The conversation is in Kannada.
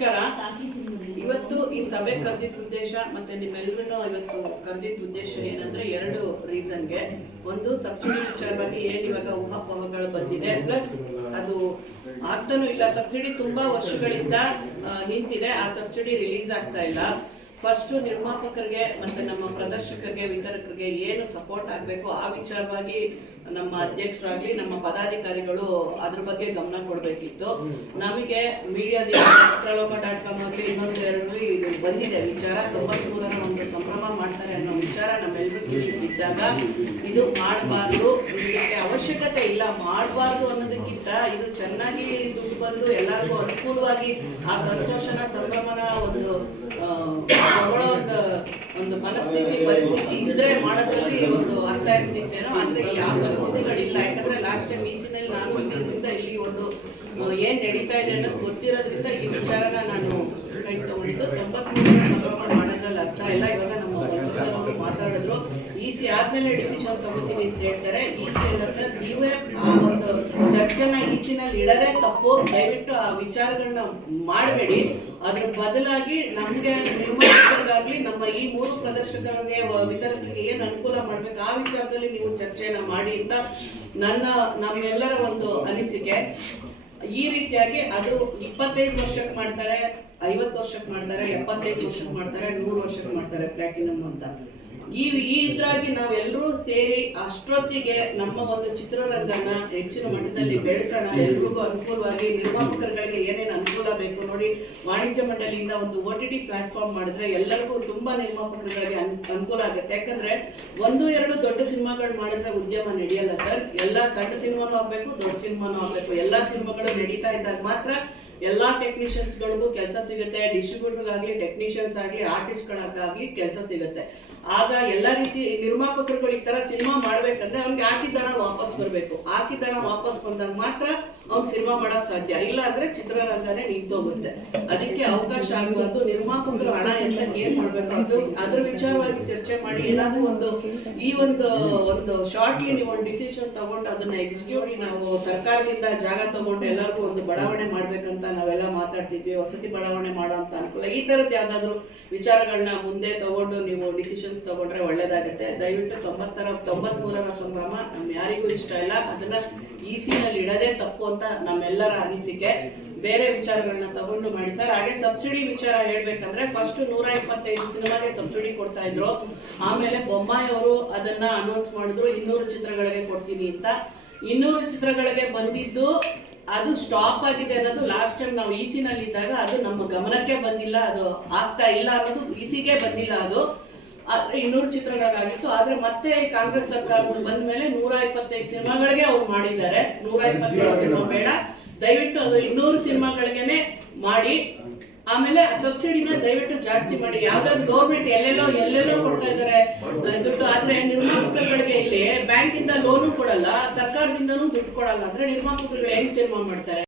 ನಮಸ್ಕಾರ. ಇವತ್ತು ಈ ಸಭೆ ಕರೆದಿದ್ದ ಉದ್ದೇಶ ಮತ್ತೆ ನಿಮ್ಮೆಲ್ಲರೂ ಇವತ್ತು ಕರೆದಿದ್ದ ಉದ್ದೇಶ ಏನಂದ್ರೆ ಎರಡು ರೀಸನ್ಗೆ. ಒಂದು, ಸಬ್ಸಿಡಿ ವಿಚಾರವಾಗಿ ಏನ್ ಇವಾಗ ಊಹಾಪೋಹಗಳು ಬಂದಿದೆ, ಪ್ಲಸ್ ಅದು ಆಗ್ತಾನೂ ಇಲ್ಲ. ಸಬ್ಸಿಡಿ ತುಂಬಾ ವರ್ಷಗಳಿಂದ ನಿಂತಿದೆ, ಆ ಸಬ್ಸಿಡಿ ರಿಲೀಸ್ ಆಗ್ತಾ ಇಲ್ಲ. ಫಸ್ಟ್ ನಿರ್ಮಾಪಕರಿಗೆ ಮತ್ತೆ ನಮ್ಮ ಪ್ರದರ್ಶಕರಿಗೆ ವಿತರಕರಿಗೆ ಏನು ಸಪೋರ್ಟ್ ಆಗಬೇಕು ಆ ವಿಚಾರವಾಗಿ ನಮ್ಮ ಅಧ್ಯಕ್ಷರಾಗ್ಲಿ ನಮ್ಮ ಪದಾಧಿಕಾರಿಗಳು ಅದ್ರ ಬಗ್ಗೆ ಗಮನ ಕೊಡಬೇಕಿತ್ತು. ನಮಗೆ ಮೀಡಿಯಾದಿಂದ extraloka.com ಆಗಲಿ ಇನ್ನೊಂದು ಎರಡು ಇದು ಬಂದಿದೆ ವಿಚಾರ. 93ರ ಒಂದು ಸಂಭ್ರಮ ಮಾಡ್ತಾರೆ ಅನ್ನೋ ವಿಚಾರ ನಮ್ಮೆಲ್ಲರಿಗೂ ಇದ್ದಾಗ ಇದು ಮಾಡಬಾರ್ದು, ಇದಕ್ಕೆ ಅವಶ್ಯಕತೆ ಇಲ್ಲ, ಮಾಡಬಾರ್ದು ಅನ್ನೋದಕ್ಕಿಂತ ಇದು ಚೆನ್ನಾಗಿ ದುಡ್ಡು ಬಂದು ಎಲ್ಲರಿಗೂ ಅನುಕೂಲವಾಗಿ ಆ ಸಂತೋಷನ ಸಂಭ್ರಮನ ಒಂದು ಒಂದು ಮನಸ್ಥಿತಿ ಪರಿಸ್ಥಿತಿ ಇದ್ರೆ ಮಾಡೋದ್ರಲ್ಲಿ ಒಂದು ಅರ್ಥ ಇರ್ತಿತ್ತೇನೋ. ಅಂದ್ರೆ ಯಾವ ಪರಿಸ್ಥಿತಿಗಳಿಲ್ಲ. ಯಾಕಂದ್ರೆ ಲಾಸ್ಟ್ ಟೈಮ್ ಮೀಸಿನಲ್ಲಿ ನಾನು ಇಲ್ಲಿಂದ ಇಲ್ಲಿ ಒಂದು ಏನ್ ನಡೀತಾ ಇದೆ ಅನ್ನೋದು ಗೊತ್ತಿರೋದ್ರಿಂದ ಈ ವಿಚಾರನ ನಾನು ಕೈ ತಗೊಂಡಿದ್ದು. 93 ಸಂಭ್ರಮ ಮಾಡೋದ್ರಲ್ಲಿ ಅರ್ಥ ಇಲ್ಲ. ಇವಾಗ ನಮ್ಮ ಅವರು ಮಾತಾಡಿದ್ರು, ಇಸಿ ಆದ್ಮೇಲೆ ಡಿಸಿಷನ್ ತಗೋತೀವಿ ಅಂತ ಹೇಳ್ತಾರೆ. ಇಸಿ ಅಲ್ಲ ಸರ್, ನೀವೇ ಆ ಒಂದು ಚರ್ಚೆನ ಇಸಿನಲ್ಲಿ ಇಡದೆ ತಪ್ಪು. ದಯವಿಟ್ಟು ಆ ವಿಚಾರಗಳನ್ನ ಮಾಡಬೇಡಿ. ಅದ್ರ ಬದಲಾಗಿ ನಮ್ಗೆ ನಿರ್ಮಾಪಕರಿಗಾಗ್ಲಿ ನಮ್ಮ ಈ 3 ಪ್ರದರ್ಶಕರಿಗೆ ವಿತರಕರಿಗೆ ಏನ್ ಅನುಕೂಲ ಮಾಡ್ಬೇಕು ಆ ವಿಚಾರದಲ್ಲಿ ನೀವು ಚರ್ಚೆಯನ್ನ ಮಾಡಿ ಅಂತ ನಮ್ಮೆಲ್ಲರ ಒಂದು ಅನಿಸಿಕೆ. ಈ ರೀತಿಯಾಗಿ ಅದು 25 ವರ್ಷಕ್ಕೆ ಮಾಡ್ತಾರೆ, 50 ವರ್ಷಕ್ಕೆ ಮಾಡ್ತಾರೆ, 75 ವರ್ಷಕ್ಕೆ ಮಾಡ್ತಾರೆ, 100 ವರ್ಷಕ್ಕೆ ಮಾಡ್ತಾರೆ ಪ್ಲಾಟಿನಮ್ ಅಂತ. ಇದ್ರಾಗಿ ನಾವೆಲ್ಲರೂ ಸೇರಿ ಅಷ್ಟೊತ್ತಿಗೆ ನಮ್ಮ ಒಂದು ಚಿತ್ರರಂಗನ ಹೆಚ್ಚಿನ ಮಟ್ಟದಲ್ಲಿ ಬೆಳೆಸೋಣ. ಎಲ್ರಿಗೂ ಅನುಕೂಲವಾಗಿ ನಿರ್ಮಾಪಕರುಗಳಿಗೆ ಏನೇನು ಅನುಕೂಲ ಬೇಕು ನೋಡಿ. ವಾಣಿಜ್ಯ ಮಂಡಳಿಯಿಂದ ಒಂದು OTT ಪ್ಲಾಟ್ಫಾರ್ಮ್ ಮಾಡಿದ್ರೆ ಎಲ್ಲರಿಗೂ ತುಂಬಾ ನಿರ್ಮಾಪಕರುಗಳಿಗೆ ಅನುಕೂಲ ಆಗುತ್ತೆ. ಯಾಕಂದ್ರೆ 1-2 ದೊಡ್ಡ ಸಿನಿಮಾಗಳು ಮಾಡಿದ್ರೆ ಉದ್ಯಮ ನಡೆಯಲ್ಲ ಸರ್. ಎಲ್ಲ ಸಣ್ಣ ಸಿನಿಮಾನು ಆಗ್ಬೇಕು, ದೊಡ್ಡ ಸಿನಿಮಾನು ಆಗ್ಬೇಕು. ಎಲ್ಲಾ ಸಿನಿಮಾಗಳು ನಡೀತಾ ಇದ್ದಾಗ ಮಾತ್ರ ಎಲ್ಲಾ ಟೆಕ್ನಿಷಿಯನ್ಸ್ಗಳಿಗೂ ಕೆಲಸ ಸಿಗುತ್ತೆ. ಡಿಸ್ಟ್ರಿಬ್ಯೂಟರ್ಗಾಗ್ಲಿ, ಟೆಕ್ನಿಷಿಯನ್ಸ್ ಆಗಲಿ, ಆರ್ಟಿಸ್ಟ್ಗಳಾಗಲಿ ಕೆಲಸ ಸಿಗುತ್ತೆ. ಆಗ ಎಲ್ಲ ರೀತಿ ನಿರ್ಮಾಪಕರುಗಳು ಈ ತರ ಸಿನಿಮಾ ಮಾಡ್ಬೇಕಂದ್ರೆ ಅವ್ನಿಗೆ ಹಾಕಿದ್ದಣ ವಾಪಸ್ ಬರ್ಬೇಕು. ಹಾಕಿದ್ದಣ ವಾಪಸ್ ಬಂದಾಗ ಮಾತ್ರ ಅವ್ನು ಸಿನಿಮಾ ಮಾಡಕ್ ಸಾಧ್ಯ. ಇಲ್ಲ ಅಂದ್ರೆ ಚಿತ್ರರಂಗನೇ ನಿಂತೋಗುತ್ತೆ. ಅದಕ್ಕೆ ಅವಕಾಶ ಆಗಬಾರ್ದು. ನಿರ್ಮಾಪಕರು ಹಣ ಎಂತ ಏನ್ ಮಾಡ್ಬೇಕು ಅದ್ರ ವಿಚಾರವಾಗಿ ಚರ್ಚೆ ಮಾಡಿ ಏನಾದ್ರೂ ಈ ಒಂದು ಶಾರ್ಟ್ಲಿ ನೀವು ಒಂದು ಡಿಸಿಷನ್ ತಗೊಂಡು ಅದನ್ನ ಎಕ್ಸಿಕ್ಯೂಟ್ ನಾವು ಸರ್ಕಾರದಿಂದ ಜಾಗ ತಗೊಂಡು ಎಲ್ಲರಿಗೂ ಒಂದು ಬಡಾವಣೆ ಮಾಡ್ಬೇಕಂತ ನಾವೆಲ್ಲ ಮಾತಾಡ್ತಿದ್ವಿ. ವಸತಿ ಬಡಾವಣೆ ಮಾಡೋ ಅಂತ ಅನುಕೂಲ ಈ ತರದ್ ಯಾವ್ದಾದ್ರು ವಿಚಾರಗಳನ್ನ ಮುಂದೆ ತಗೊಂಡು ನೀವು ಡಿಸಿಷನ್ಸ್ ತಗೊಂಡ್ರೆ ಒಳ್ಳೇದಾಗತ್ತೆ. ದಯವಿಟ್ಟು 93ರ ಸಂಭ್ರಮ ನಮ್ ಯಾರಿಗೂ ಇಷ್ಟ ಇಲ್ಲ. ಅದನ್ನ ಇಸಿನಲ್ಲಿ ಇಡದೆ ತಪ್ಪು ಅಂತ ನಮ್ಮೆಲ್ಲರ ಅನಿಸಿಕೆ. ಬೇರೆ ವಿಚಾರಗಳನ್ನ ತಗೊಂಡು ಮಾಡಿ ಸರ್. ಹಾಗೆ ಸಬ್ಸಿಡಿ ವಿಚಾರ ಹೇಳ್ಬೇಕಂದ್ರೆ ಫಸ್ಟ್ 125 ಸಿನಿಮಾಗೆ ಸಬ್ಸಿಡಿ ಕೊಡ್ತಾ ಇದ್ರು. ಆಮೇಲೆ ಬೊಮ್ಮಾಯಿ ಅವರು ಅದನ್ನ ಅನೌನ್ಸ್ ಮಾಡಿದ್ರು 200 ಚಿತ್ರಗಳಿಗೆ ಕೊಡ್ತೀನಿ ಅಂತ. 200 ಚಿತ್ರಗಳಿಗೆ ಬಂದಿದ್ದು ಅದು ಸ್ಟಾಪ್ ಆಗಿದೆ ಅನ್ನೋದು ಲಾಸ್ಟ್ ಟೈಮ್ ನಾವು ಇಸಿನಲ್ಲಿ ಇದ್ದಾಗ ಅದು ನಮ್ಮ ಗಮನಕ್ಕೆ ಬಂದಿಲ್ಲ. ಅದು ಆಗ್ತಾ ಇಲ್ಲ ಅನ್ನೋದು ಇಸಿಗೆ ಬಂದಿಲ್ಲ. ಅದು 200 ಚಿತ್ರಗಳಾಗಿತ್ತು. ಆದ್ರೆ ಮತ್ತೆ ಕಾಂಗ್ರೆಸ್ ಸರ್ಕಾರದ ಬಂದ ಮೇಲೆ 125 ಸಿನಿಮಾಗಳಿಗೆ ಅವ್ರು ಮಾಡಿದ್ದಾರೆ. 125 ಸಿನಿಮಾ ಬೇಡ, ದಯವಿಟ್ಟು ಅದು 200 ಸಿನಿಮಾಗಳಿಗೆನೆ ಮಾಡಿ. ಆಮೇಲೆ ಸಬ್ಸಿಡಿನ ದಯವಿಟ್ಟು ಜಾಸ್ತಿ ಮಾಡಿ. ಯಾವ್ದಾದ್ರು ಗೌರ್ಮೆಂಟ್ ಎಲ್ಲೆಲ್ಲೋ ಕೊಡ್ತಾ ಇದ್ದಾರೆ ದುಡ್ಡು. ಆದ್ರೆ ನಿರ್ಮಾಪಕರುಗಳಿಗೆ ಇಲ್ಲಿ ಬ್ಯಾಂಕ್ ಇಂದ ಲೋನು ಕೊಡಲ್ಲ, ಸರ್ಕಾರದಿಂದನೂ ದುಡ್ಡು ಕೊಡಲ್ಲ. ಅಂದ್ರೆ ನಿರ್ಮಾಪಕರುಗಳು ಹೆಂಗ್ ಸಿನಿಮಾ ಮಾಡ್ತಾರೆ?